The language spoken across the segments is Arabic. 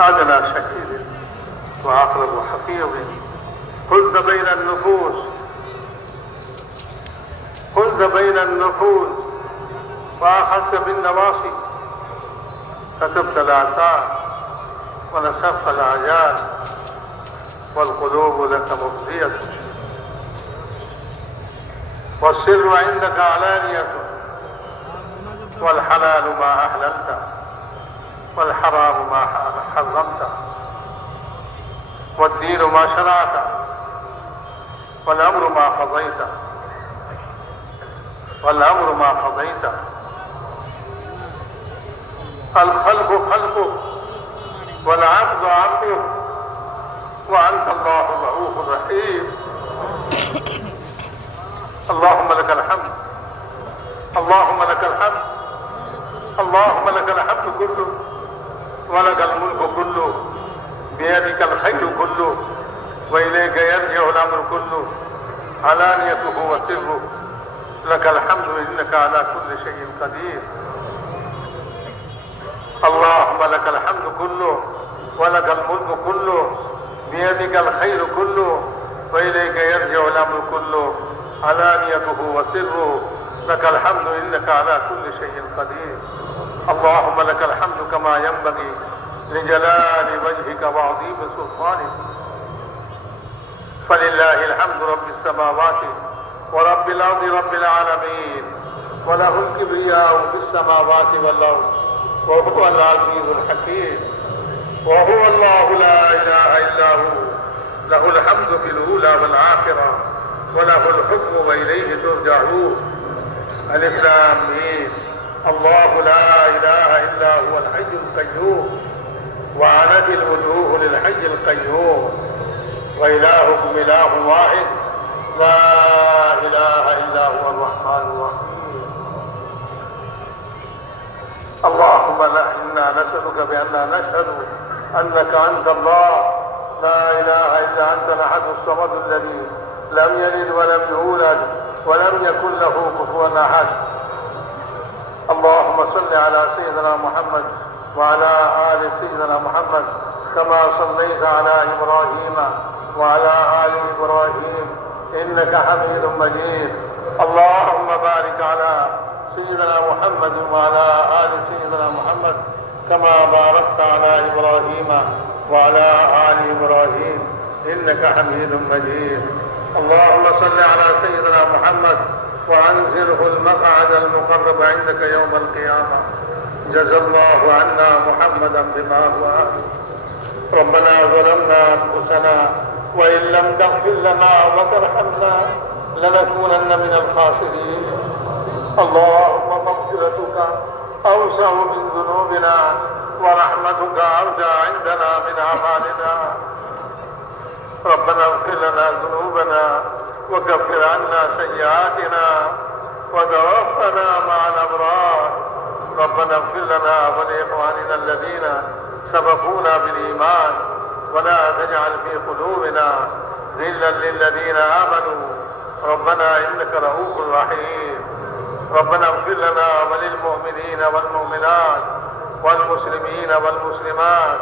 أدنى شهيد وأقرب حفيظ قلت بين النفوس. قلت بين النفوس. وأخذت بالنواصي. كتبت الآثار. ونسفت الأعيان والقلوب لك مفضية والسر عندك علانية. والحلال ما أحللت. والحرام ما حرمت والدين ما شرعت والأمر ما قضيت والأمر ما قضيت الخلق خلقك والعبد عبدك وأنت الله الرؤوف الرحيم اللهم لك الحمد. اللهم لك الحمد. اللهم لك الحمد كله. ولك الملك كله بيدك الخير كله وإليك يرجع الأمر كله. علانيته وسره. لك الحمد إنك على كل شيء قدير. اللهم لك الحمد كله ولك الملك كله بيدك الخير كله وإليك يرجع الأمر كله. علانيته وسره. لك الحمد إنك على كل شيء قدير. اللهم لك الحمد كما ينبغي لجلال وجهك وعظيم سلطانك. فلله الحمد رب السماوات ورب الأرض رب العالمين وله الكبرياء في السماوات والأرض وهو العزيز الحكيم وهو الله لا إله إلا هو. له الحمد في الأولى والآخرة وله الحكم وإليه ترجعون. ألف لام ميم. الله لا إله إلا هو الحي القيوم وعنت الوجوه للحي القيوم وإلهكم إله واحد لا إله إلا هو الرحمن الرحيم. اللهم إنا نسألك بأننا نشهد أنك أنت الله. لا إله إلا أنت الأحد الصمد الذي لم يلد ولم يولد ولم يكن له كفوا أحد. اللهم صل على سيدنا محمد وعلى آل سيدنا محمد كما صليت على إبراهيم وعلى آل إبراهيم إنك حميد مجيد. اللهم بارك على سيدنا محمد وعلى آل سيدنا محمد كما باركت على إبراهيم وعلى آل إبراهيم إنك حميد مجيد. اللهم صل على سيدنا محمد وأنزله المقعد المقرب عندك يوم القيامة. جزى الله عنا محمدا بما هو. ربنا ظلمنا أنفسنا وإن لم تغفر لنا وترحمنا لنكونن من الخاسرين. اللهم مغفرتك أوسع من ذنوبنا ورحمتك أرجى عندنا من أعمالنا ربنا اغفر لنا ذنوبنا وكفر عنا سيئاتنا وتوفنا مع الأبرار. ربنا اغفر لنا ولإخواننا الذين سبقونا بالإيمان ولا تجعل في قلوبنا غلا للذين آمنوا. ربنا إنك رؤوف رحيم. ربنا اغفر لنا وللمؤمنين والمؤمنات والمسلمين والمسلمات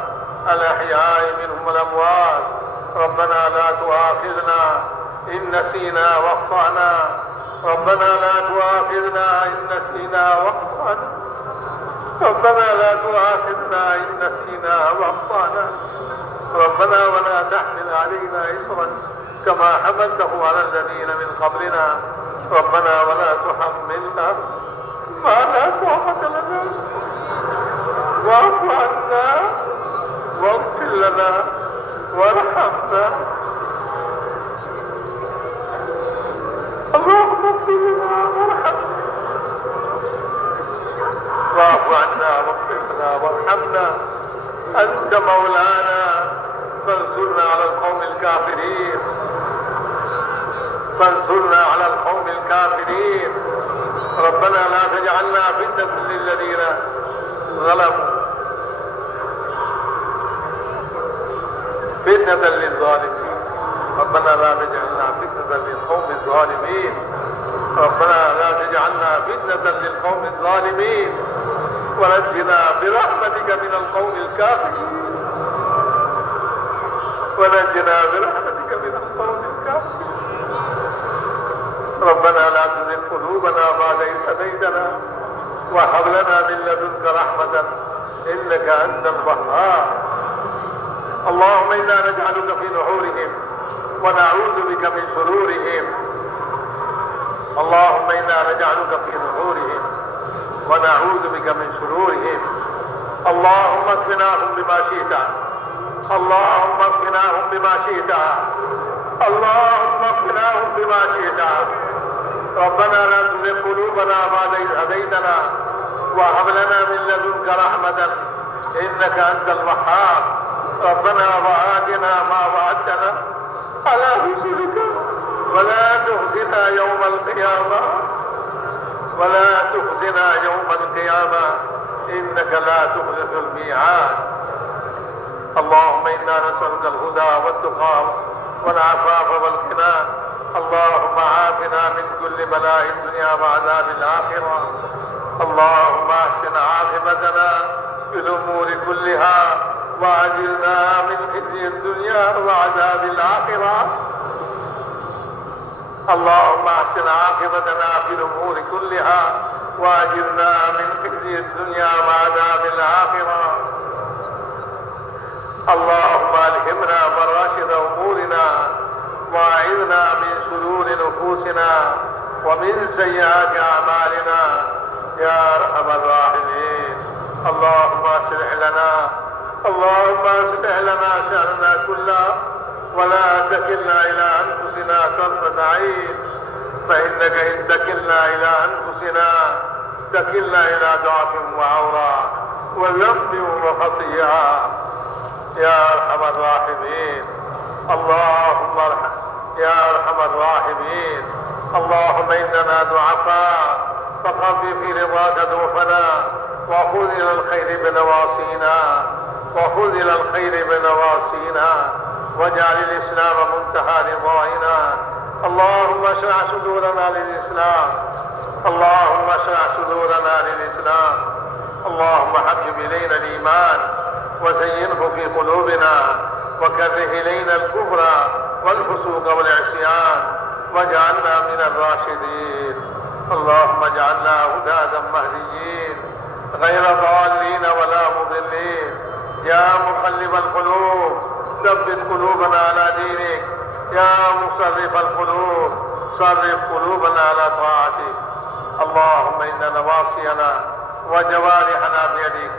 الأحياء منهم الأموات ربنا لا تؤاخذنا إن نسينا وأخطأنا. ربنا لا تؤاخذنا إن نسينا وأخطأنا. ربنا لا تؤاخذنا إن نسينا وأخطأنا. ربنا ولا تحمل علينا إصرا كما حملته على الذين من قبلنا. ربنا ولا تحملنا ما لا طاقة لنا. واعف عنا واغفر لنا وارحمنا اللهم اغفر لنا وارحمنا واعف عنا واغفر لنا وارحمنا. أنت مولانا فانصرنا على القوم الكافرين. فانصرنا على القوم الكافرين. ربنا لا تجعلنا فتنة للذين ظلموا. فتنة للظالمين. ربنا لا تجعلنا فتنة للقوم الظالمين. ربنا لا تجعلنا فتنة للقوم الظالمين ونجنا برحمتك من القوم الكافرين. ونجنا برحمتك من القوم الكافرين. ربنا لا تزغ قلوبنا بعد إذ هديتنا وهب لنا من لدنك رحمة إنك أنت الوهاب. اللهم إنا نجعلك في نحورهم ونعوذ بك من شرورهم. اللهم إنا نجعلك في نحورهم ونعوذ بك من شرورهم. اللهم اكفناهم بما شئت. اللهم اكفناهم بما شئت. اللهم اكفناهم بما شئت. ربنا لا تزغ قلوبنا بعد إذ هديتنا وهب لنا من لدنك رحمة إنك أنت الوهاب. ربنا وآتنا ما وعدتنا على رسلك ولا تخزنا يوم القيامة. ولا تخزنا يوم القيامة. إنك لا تخلف الميعاد. اللهم إنا نسألك الهدى والتقى والعفاف والغنى. اللهم عافنا من كل بلاء الدنيا وعذاب الآخرة. اللهم أحسن عاقبتنا في الأمور كلها. وأجرنا من خزي الدنيا وعذاب الآخرة. اللهم احسن عاقبتنا في الأمور كلها وأجرنا من خزي الدنيا وعذاب الآخرة. اللهم ألهمنا مراشد أمورنا وأعذنا من شرور نفوسنا ومن سيئات أعمالنا. يا أرحم الراحمين. اللهم اصلح لنا اللهم اصلح لنا شأننا كله. ولا تكلنا إلى أنفسنا طرفة عين فإنك إن تكلنا إلى أنفسنا تكلنا إلى ضعف وعورة وذنب وخطيئة. يا أرحم الراحمين اللهم ارحم يا أرحم الراحمين اللهم إننا ضعفاء فخفف في رضاك ذوفنا وخذ إلى الخير بنواصينا. وخذ إلى الخير بنواصينا واجعل الإسلام منتهى رضائنا اللهم اشرح صدورنا للإسلام. اللهم اشرح صدورنا للإسلام. اللهم حبب إلينا الإيمان وزينه في قلوبنا وكره إلينا الكفر والفسوق والعصيان واجعلنا من الراشدين. اللهم اجعلنا هداة مهديين غير ضالين ولا مضلين. يا مقلب القلوب ثبت قلوبنا على دينك. يا مصرف القلوب صرف قلوبنا على طاعتك. اللهم إن نواصينا وجوارحنا بيدك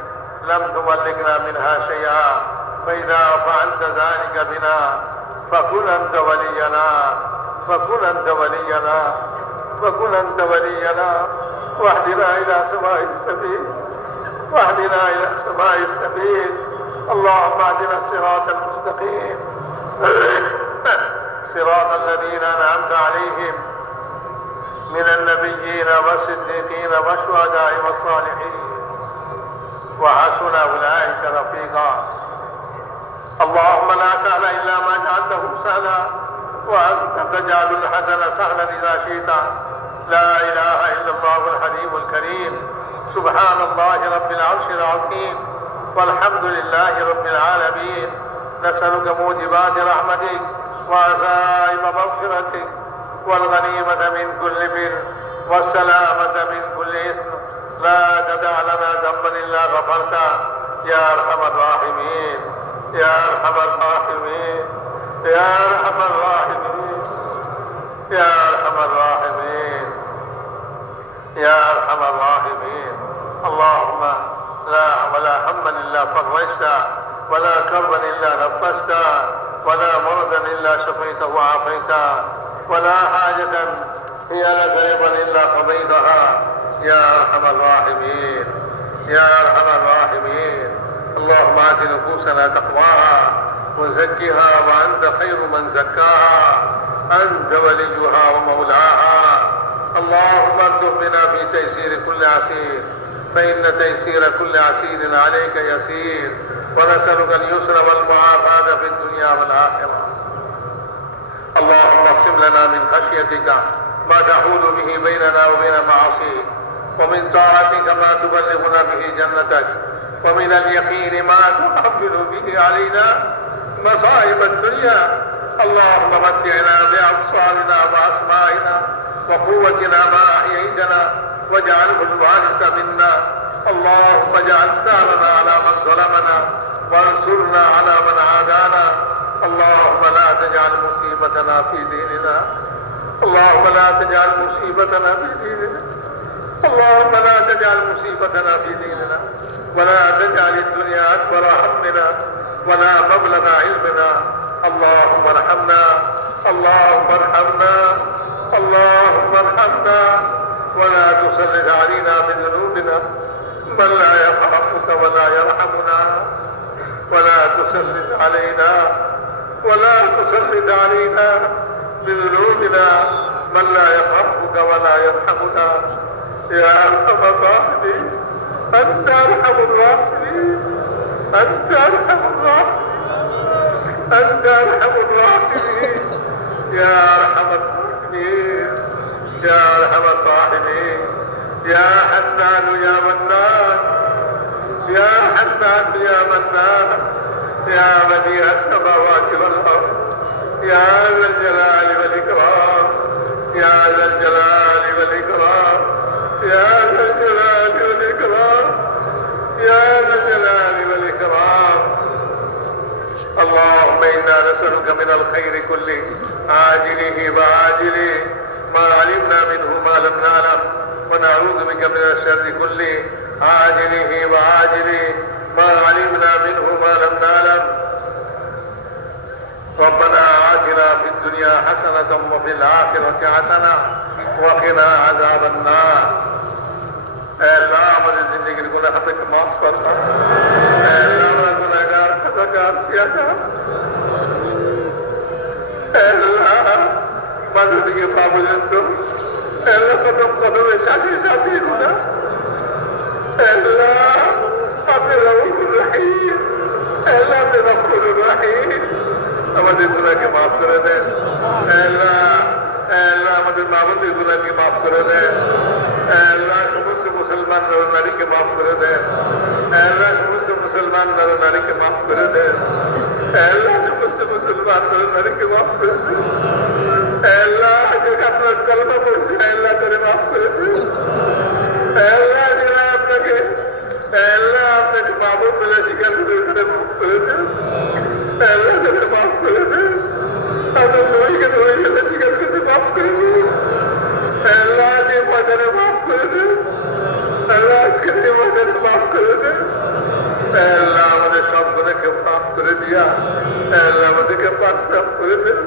لم تملكنا منها شيئا. فإذا فعلت ذلك بنا فكن أنت ولينا فكن أنت ولينا فكن أنت ولينا. واهدنا إلى سواء السبيل. واهدنا إلى سواء السبيل. اللهم اهدنا الصراط المستقيم. صراط الذين أنعمت عليهم. من النبيين والصديقين والشهداء والصالحين. وحسن أولئك رفيقا. اللهم لا سهل إلا ما جعلته سهلا. وأنت تجعل الحسن سهلا إذا شئت. لا إله إلا الله الحليم الكريم. سبحان الله رب العرش العظيم والحمد لله رب العالمين. نسألك موجبات رحمتك وعزائم مغفرتك والغنيمة من كل بر والسلامة من كل إثم. لا تدع لنا ذنبا إلا غفرته. يا أرحم الراحمين يا أرحم الراحمين يا أرحم الراحمين يا أرحم الراحمين يا أرحم الراحمين اللهم لا ولا هما فرجت ولا كربا إلا نفست ولا مرضا إلا شفيته وعافيته ولا حاجة هي لك رضا إلا قضيتها. يا أرحم الراحمين يا أرحم الراحمين. اللهم آت نفوسنا تقواها وزكها وأنت خير من زكاها. أنت وليها ومولاها. اللهم ارزق بنا في تيسير كل عسير فإن تيسير كل عسير عليك يسير ونسألك اليسر والمعافاة في الدنيا والآخرة. اللهم اقسم لنا من خشيتك ما تحول به بيننا وبين معاصيك ومن طاعتك ما تبلغنا به جنتك ومن اليقين ما تحفل به علينا مصائب الدنيا. اللهم متعنا بأبصارنا وأسمائنا وقوتنا ما أحييتنا واجعله الوارث منا. اللهم اجعل ثارنا على من ظلمنا وانصرنا على من عادانا. اللهم لا تجعل مصيبتنا في ديننا. اللهم لا تجعل مصيبتنا في ديننا. اللهم لا تجعل مصيبتنا في ديننا. ولا تجعل الدنيا أكبر همنا ولا مبلغ علمنا. اللهم ارحمنا. اللهم ارحمنا. اللهم ارحمنا. ولا تسلط علينا بذنوبنا من لا يخافك ولا يرحمنا. ولا تسلط علينا ولا تسلط علينا بذنوبنا من لا يخافك ولا يرحمنا. يا أرحم الراحمين أنت أرحم الراحمين أنت أرحم الراحمين أنت أرحم الراحمين. يا أرحم الراحمين. يا ارحم الراحمين يا حنان يا منان يا حنان يا منان يا بديع السماوات والارض يا ذا الجلال والاكرام يا ذا الجلال والاكرام يا ذا الجلال والاكرام يا ذا الجلال والاكرام اللهم أنا نسالك من الخير كله عاجله وعاجله ما علمنا منه ما لم نعلم. ونعوذ بك من الشر كله. عاجله وعاجله. ما علمنا منه ما لم نعلم. ربنا آتنا في الدنيا حسنة وفي الآخرة حسنة وقنا عذاب النار. اے اللہ ہماری زندگی گناہ پہ معاف کرنا اے اللہ ہمارا سیاکار اے اللہ مدد کے پابند اے اللہ মানুষ থেকে পা পর্যন্ত। এল্লা কদম কদমে শাসি শাসি গুণা এল্লা পাপে রাহিম এল্লা বেরফুল রাহিম আমাদের গুণাকে মাফ করে দেন। এল্লা এল্লা আমাদের মামদের গুণাকে মাফ করে দেন। এল্লা সমস্ত মুসলমান নর নারীকে মাফ করে দেন। এল্লা সমস্ত মুসলমান নর নারীকে মাফ করে দেন। এল্লা সমস্ত মুসলমান নর নারীকে মাফ করে দেন। দিয়া আল্লাহ আমাদেরকে পাক সাফ করে দেন।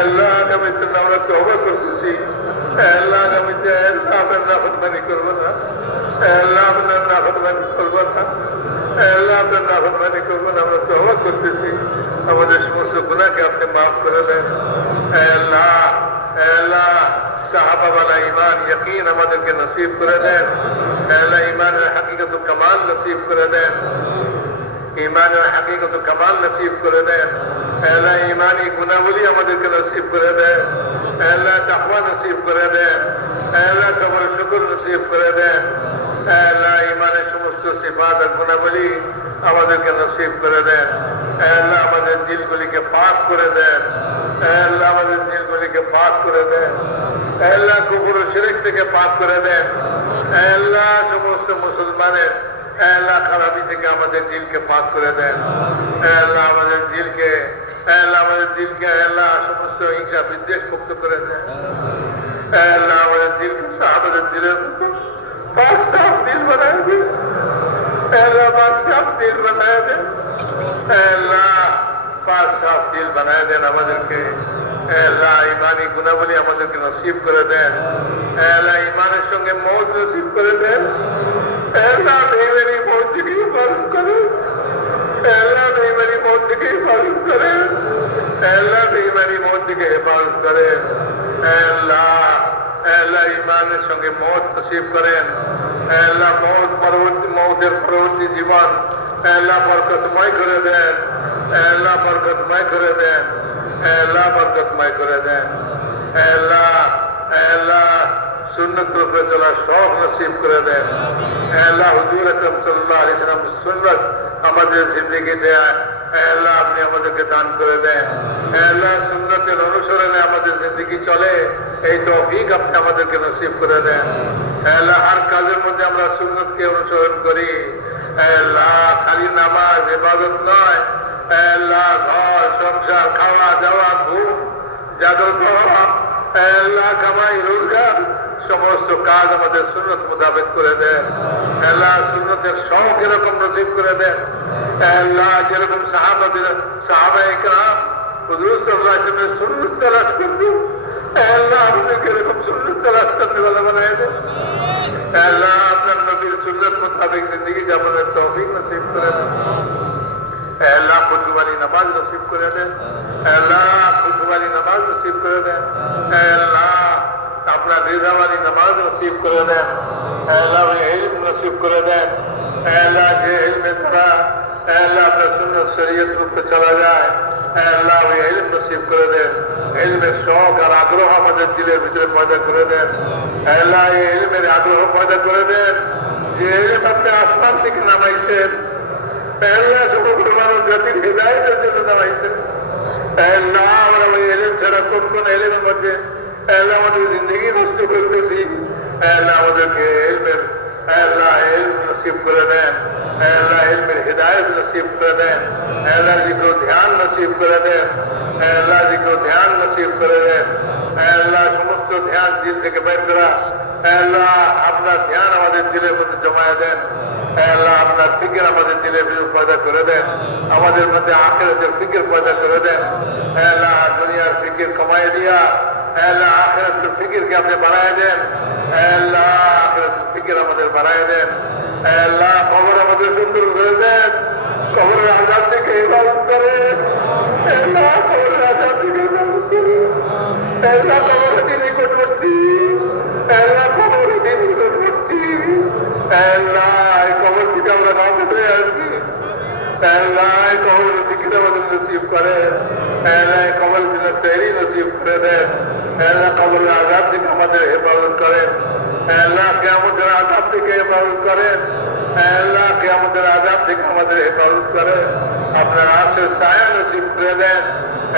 আল্লাহ আগামীতে আমরা তবা করতেছি। আল্লাহ আগামীতে আল্লাহ আপনার নাফরমানি করব না। আল্লাহ আপনার নাফরমানি করব না। আল্লাহ আপনার নাফরমানি করব না, আমরা তবা করতেছি। আমাদের সমস্ত গুণাকে আপনি মাফ করে দেন। আল্লাহ আল্লাহ, সাহাবাওয়ালা ইমান ইয়কিন আমাদেরকে নসিব করে দেন। আল্লাহ ইমানের হাকিকত কামাল নসিব করে দেন। ইমানের হাকিকত কামাল নসিব করে দেন। আল্লাহ ইমানি গুণাবলী আমাদেরকে নসিব করে দেন। আল্লাহ তাকওয়া নসিব করে দেন। আল্লাহ সবর শুকুর নসিব করে দেন। আল্লাহ ইমানের সমস্ত সিফাত আর গুণাবলী আমাদেরকে নসিব করে দেন। আল্লাহ আমাদের দিলগুলিকে পাক করে দেন। আল্লাহ আমাদের দিলগুলিকে পাক করে দেন। আল্লাহ কুকুর শিরিক থেকে পাক করে দেন। আল্লাহ সমস্ত মুসলমানের আল্লাহ খারাপি থেকে আমাদের দিলকে পাক করে দেন। আল্লাহ আমাদের দিলকে আল্লাহ আমাদের দিলকে আল্লাহ সমস্ত হিংসা বিদ্বেষ মুক্ত করে দেন। আল্লাহ আমাদের দিলকে আমাদের দিলের পাক সাফ দিল বানায় দেন। আল্লাহ পাক সাফ দিল বানায় দেন। আল্লাহ পাক সাফ দিল বানায় দেন আমাদেরকে। আল্লাহ ইমানি গুণাবলী আমাদেরকে নসিব করে দেন। আল্লাহ ইমানের সঙ্গে মৌজ নসিব করে দেন। ਪਹਿਲਾਂ ਨਹੀਂ ਮੇਰੀ ਪਹੁੰਚ ਗਈ ਫਰਜ਼ ਕਰੇ। ਪਹਿਲਾਂ ਨਹੀਂ ਮੇਰੀ ਪਹੁੰਚ ਗਈ ਫਰਜ਼ ਕਰੇ। ਪਹਿਲਾਂ ਨਹੀਂ ਮੇਰੀ ਪਹੁੰਚ ਗਈ ਫਰਜ਼ ਕਰੇ। আল্লাহ আল্লাহ ইমানের সঙ্গে মত নসিব করেন আল্লাহ মত পরবর্তী মতের পরবর্তী জীবন আল্লাহ বরকতময় করে দেন আল্লাহ বরকতময় করে দেন আল্লাহ বরকতময় করে দেন আল্লাহ আল্লাহ সুন্নত উপরে চলার শখ নসিব করে দেন আল্লাহ হুজুর আকরম আলাইহি সুন্নত আমাদের জিন্দগিতে আল্লাহ আপনি আমাদেরকে দান করে দেন। আল্লাহ সুন্নতের অনুসরণে আমাদের জিন্দগি চলে। এই তৌফিক আপনি আমাদেরকে নসিব করে দেন। আল্লাহ আর কাজের মধ্যে আমরা সুন্নতকে অনুসরণ করি। আল্লাহ খালি নামাজ, ইবাদত নয়। আল্লাহ ঘর, সংসার খাওয়া দাওয়া ঘুম, জাগ্রত হওয়া। আল্লাহ কামাই, রোজগার সমস্ত কাজ আমাদের সুন্নত মোতাবেক করে দেন। আল্লাহ সুন্নতের শখ এরকম নসিব করে দেন। আল্লাহ যেরকম সাহাবাদের সাহাবা নামাজ নসিব করে দেন। নামাজ নসিব করে দেন। আল্লাহ আপনার রেজাওয়ালি নামাজ নসিব করে দেন। নসিব করে দেন। আসমান থেকে নামাইছেন, আল্লাহ সমগ্র জাতির হৃদায়তের জন্য এলেন ছাড়া কোন কোন এলেনের মধ্যে আমাদের জিন্দগি নষ্ট করতেছি। আমাদেরকে নসিব করে দেন। করে দেন। ধ্যান নসিব করে দেন। ধ্যান করে দেন। সমস্ত ধ্যান দিল থেকে করা। আপনার ধ্যান আমাদের দিলের মধ্যে জমায় দেন। আল্লাহ আপনার ফিকির আমাদের দিলে পয়দা করে দেন। আমাদের মধ্যে আখেরাতের ফিকির পয়দা করে দেন। আল্লাহ দুনিয়ার ফিকির কমাই দিয়া আল্লাহ আখেরাতের ফিকিরকে আপনি বাড়ায় দেন। আল্লাহ আখেরাতের ফিকির আমাদের বাড়ায় দেন। আল্লাহ কবর আমাদের সুন্দর আমরা নামে হয়ে আসি। আল্লাহ এই থেকে আমাদের নসিব করে আল্লাহ কবর দিনে তৈরি নসিব করে দেন আল্লাহ কবরের আজাদ থেকে আমাদের হেফাজত করেন আল্লাহ কে আমাদের আজাদ থেকে হেফাজত করেন আল্লাহ কে আমাদের আজাদ থেকে আমাদের হেফাজত করে। আপনার আশের ছায়া নসিব করে দেন।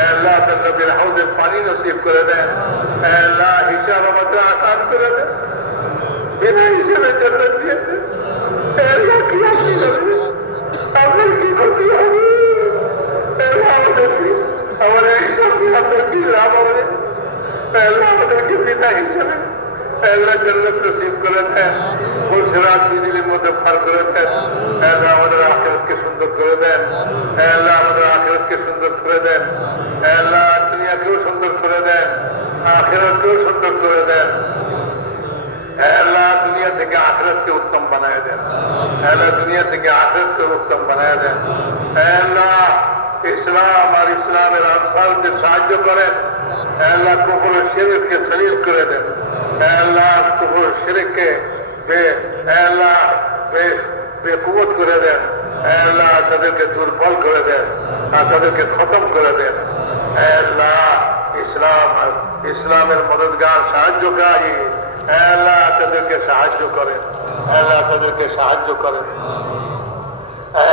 আল্লাহ আপনার নবীর হাউদের পানি নসিব করে দেন। আল্লাহ হিসাব আমাদের আসান করে দেন। বিনা হিসেবে জন্য দিয়েছে আল্লাহ কি আপনি? আপনার কি ক্ষতি হবে আল্লাহ আমাদের কি- আমাদের হিসাব দিয়ে আপনার কি লাভ হবে আল্লাহ বিনা হিসেবে সুন্দর করে দেন। আল্লাহ দুনিয়া থেকে আখরতকে উত্তম বানায় দেন। আল্লাহ দুনিয়া থেকে আখরতকে উত্তম বানায় দেন। আল্লাহ ইসলাম আর ইসলামের আনসারদের সাহায্য করেন, আল্লাহ কুকুরের শিরকে শরীর করে দেন। আল্লাহ কুকুরের শিরকে আল্লাহ বেকুবত করে দেন। আল্লাহ তাদেরকে দুর্বল করে দেন আর তাদেরকে খতম করে দেন। আল্লাহ ইসলাম ইসলামের মদতগার সাহায্যকারী। আল্লাহ তাদেরকে সাহায্য করেন। আল্লাহ তাদেরকে সাহায্য করেন।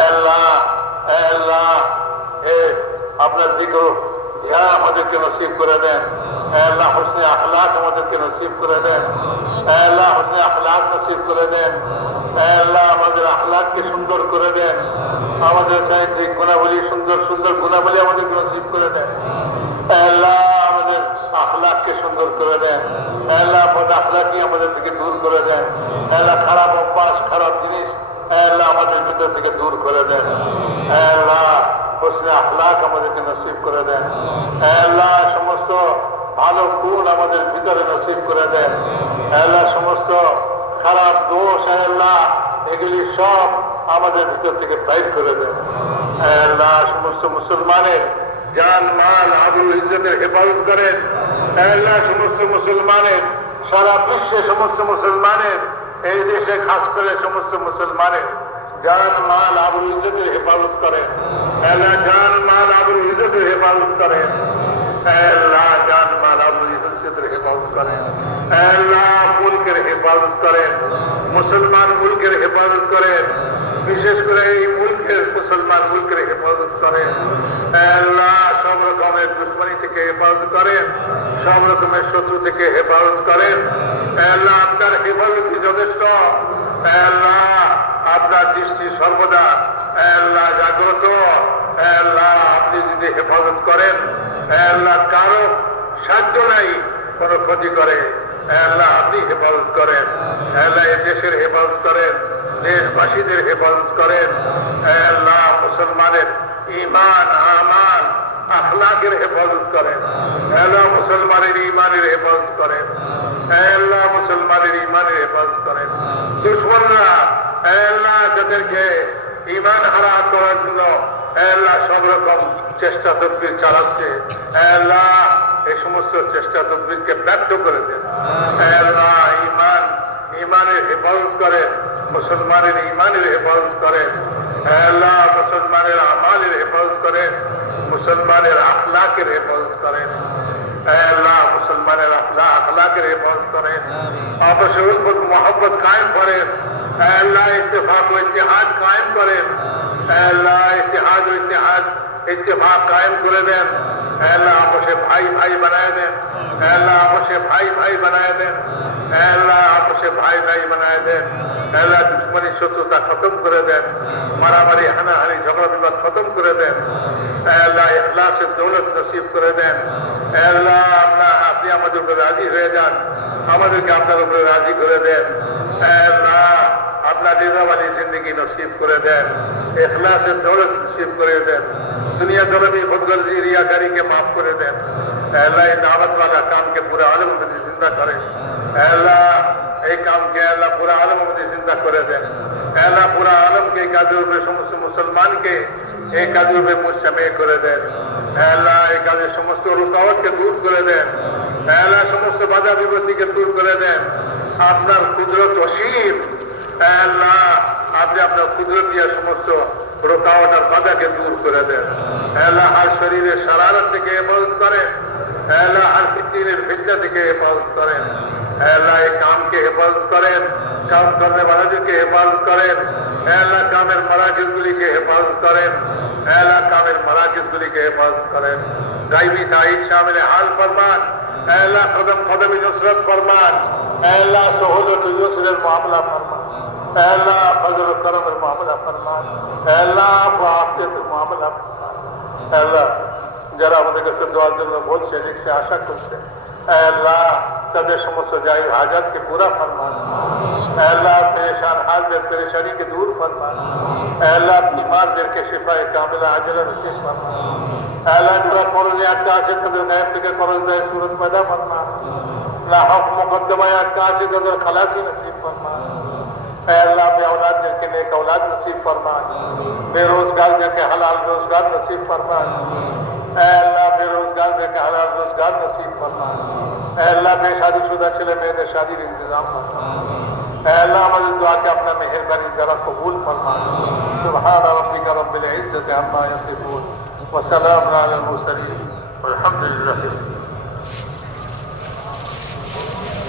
আল্লাহ আল্লাহ আপনার দিকে ধ্যান আমাদেরকে নসিব করে দেন। আল্লাহ, হোসনে আখলাক আমাদেরকে নসিব করে দেন। আল্লাহ, হোসনে আখলাক নসিব করে দেন। আল্লাহ, আমাদের আখলাককে সুন্দর করে দেন। আমাদের চারিত্রিক গুণাবলী সুন্দর সুন্দর গুণাবলী আমাদেরকে নসিব করে দেন। আল্লাহ, আমাদের আখলাককে সুন্দর করে দেন। আল্লাহ আখলাকই আমাদের থেকে দূর করে দেন। আল্লাহ, খারাপ অভ্যাস, খারাপ জিনিস আল্লাহ, আমাদের ভিতর থেকে দূর করে দেন। আখলাক আমাদেরকে নসিব করে দেন। আল্লাহ সমস্ত ভালো গুণ আমাদের ভিতরে নসিব করে দেন। আল্লাহ সমস্ত খারাপ দোষ, আল্লাহ এগুলি সব আমাদের ভিতর থেকে বাইর করে দেন। আল্লাহ সমস্ত মুসলমানের জান, মাল, আবুল ইজ্জতের হেফাজত করেন। আল্লাহ সমস্ত মুসলমানের, সারা বিশ্বে সমস্ত মুসলমানের, এই দেশে খাস করে সমস্ত মুসলমানের। জান মাল আবুল ইজ্জতের হেফাজত করে। আল্লাহ জান মাল আবুল ইজ্জতের হেফাজত করে। আল্লাহ জান মাল আবুল ইজতের হেফাজত করে। আল্লাহ মুলকের হেফাজত করে। মুসলমান মুলকের হেফাজত করে। বিশেষ করে এই মুলকের মুসলমান মুলকের হেফাজত করে। আল্লাহ রকমের দুশ্মনী থেকে হেফাজত করেন সব রকমের শত্রু থেকে হেফাজত করেন। আপনার হেফাজতই যথেষ্ট। আপনার দৃষ্টি সর্বদা। জাগ্রত। আপনি যদি হেফাজত করেন কারও সাহায্য নাই, কোনো ক্ষতি করে। আপনি হেফাজত করেন। এ দেশের হেফাজত করেন, দেশবাসীদের হেফাজত করেন। মুসলমানের ইমান আমান আখলাকের হেফাজত করেন। আল্লাহ মুসলমানের ইমানের হেফাজত করেন। আল্লাহ মুসলমানের ইমানের হেফাজত করেন। দুশ্মনরা, আল্লাহ যাদেরকে ইমান হারা করার জন্য আল্লাহ সব রকম চেষ্টা তদবির চালাচ্ছে। আল্লাহ এই সমস্ত চেষ্টা তদবিরকে ব্যর্থ করে দেন। আল্লাহ ইমান ইমানের হেফাজত করেন, মুসলমানের ইমানের হেফাজত করেন। আল্লাহ মুসলমানের আমালের হেফাজত করেন। মুসলমানের আখলাকের হেফাজত করেন। মারামারি হানাহানি ঝগড়া বিবাদ খতম করে দেন আল্লাহ ইখলাসের দৌলত নসিব করে দেন আল্লাহ আপনার আপনি আমাদের উপরে রাজি হয়ে যান আমাদেরকে আপনার উপরে রাজি করে দেন আল্লাহ আপনার রিজাবানি জিন্দগি নসিব করে দেন এখলাসের দৌলত নসিব করে দেন दुनिया दौलत खुदगर्जी रियाकारी के माफ कर दें अल्लाह ये दावत वाला काम के पूरे आलम में जिंदा करें अल्लाह এই কামকে আল্লাহ পুরা আলম মধ্যে চিন্তা করে দেন আল্লাহ পুরা আলমকে এই কাজের উপরে সমস্ত মুসলমানকে এই কাজের উপরে মুসামে করে দেন। আল্লাহ। এই কাজের সমস্ত রুকাওয়াতকে দূর করে দেন। আল্লাহ। সমস্ত বাধা বিপত্তিকে দূর করে দেন। আপনার কুদরত অসীম। আল্লাহ আপনি আপনার কুদরত দিয়ে সমস্ত রোকাওয়াট আর বাধাকে দূর করে দেন। আল্লাহ। আর শরীরের সারারত থেকে হেফাজত করেন। আল্লাহ। আর ফিতিনের বিদ্যা থেকে হেফাজত করেন। আল্লাহ। এই কামকে হেফাজত করেন। কাম করনে বালাদেরকে হেফাজত করেন। আল্লাহ কামের মারাজিদগুলিকে হেফাজত করেন। আল্লাহ কামের মারাজিদগুলিকে হেফাজত করেন। গাইবি তাইদ শামিল হাল ফরমান। আল্লাহ কদম কদমি নুসরত ফরমান। আল্লাহ সহলত ইউসরের মামলা ফরমান। আল্লাহ ফজল করমের মামলা ফরমান। আল্লাহ আফিয়তের মামলা ফরমান। আল্লাহ যারা আমাদের কাছে দোয়ার জন্য বলছে, লিখছে, আশা করছে اے اللہ صدر شمس جائی حاجت کے پورا فرمانا اے اللہ، پریشان حال دل پریشانی کے دور فرمانا اے اللہ بیمار دل کے شفا کاملہ عاجل نصیب فرمانا اے اللہ، پورا قرض کا سے صدر غیب کے قرض دہ صورت پیدا فرمانا لا حق مقدمہ کا سے صدر خلاصی نصیب فرمانا اے اللہ، بے اولاد جن کے نیک اولاد نصیب فرما۔ بے روزگار جن کے حلال روزگار نصیب فرما۔ اے اللہ، بے روزگار रोजगार में क्या हलाल रोजगार नसीब फरमा अल्लाह के शादीशुदा चले मेरे शादी का इंतजाम फरमा अल्लाह हमारे दुआ के अपना मेहरबानी जरा कबूल फरमा सुबहान रब्बिक रब्बिल इज्जत अम्मा यसिफून व सलाम अला मुरसलीन अल्हम्दुलिल्लाह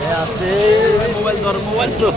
ये आपसे मोबाइल दर मोबाइल तो